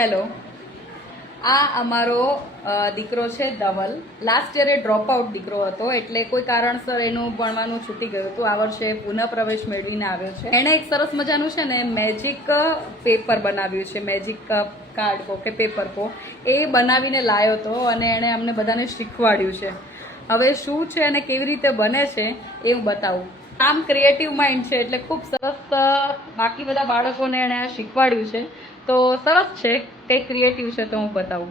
Hello, આ અમારો દીકરો છે ધવલ. લાસ્ટ યરે ડ્રોપ આઉટ દીકરો હતો, એટલે કોઈ કારણસર એનું ભણવાનું છૂટી ગયું હતું. આ વર્ષે પુનઃ પ્રવેશ મેળવીને આવ્યો છે. એણે એક સરસ મજાનું છે ને મેજિક પેપર બનાવ્યું છે, મેજિક કાર્ડ કો કે પેપર કો, એ બનાવીને લાવ્યો હતો અને એણે અમને બધાને શીખવાડ્યું છે. હવે શું છે અને કેવી રીતે બને છે એ હું બતાવું. આમ ક્રિએટિવ માઇન્ડ છે એટલે ખૂબ સરસ બાકી બધા બાળકોને એણે આ શીખવાડ્યું છે. તો સરસ છે, કંઈક ક્રિએટિવ છે તો હું બતાવું.